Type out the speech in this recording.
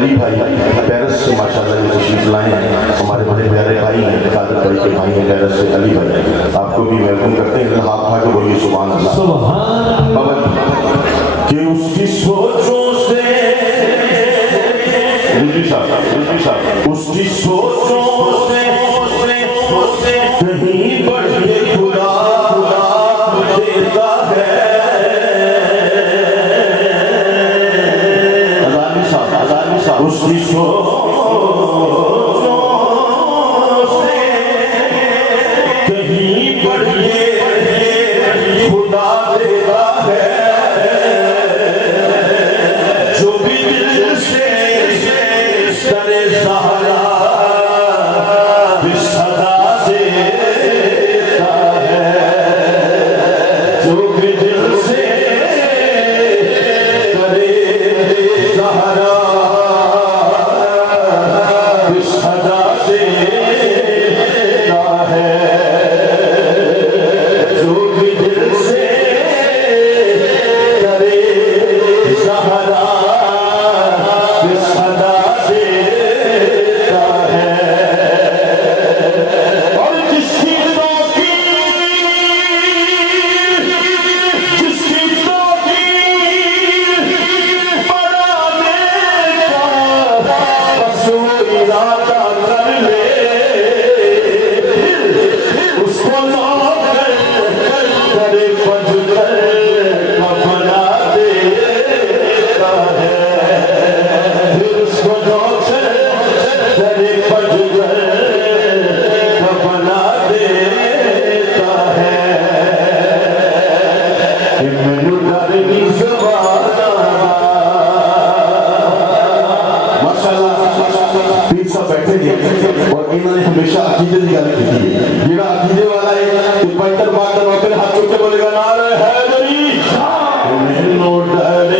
अली भाई पेरिस से माशाल्लाह ये तशरीफ लाए हैं, हमारे बड़े प्यारे भाई हैं, कादर भाई के भाई हैं पेरिस से अली भाई, आपको भी वेलकम करते हैं। हाथ उठा के बोलिए सुभान अल्लाह। कि उसकी सोचों से उसकी सोचों से कहीं बढ़ के खुदा देता है। उसकी सोचों से कहीं बढ़ के खुदा देता है। जो भी दिल से करे सहारा सदा देता है। जो भी दिल से करे सहारा सदा देता है। जो भी दिल से करे सहारा सदा देता है। और जिसकी बनाने का बस वो इरादा कर ले, उसको नौकर करे बजकर बना देता है। फिर उसको नौकर करे बजकर बना देता है। मैनू डर नहीं सवारा माशाअल्लाह पीर साहब बैठे थे और इन्होंने हमेशा अकीदे की गल की है। जेड़ा अकीदे वाला है तो पैंतर बात करवा हाथ चुक के बोलेगा नारे हैदरी। मैनू डर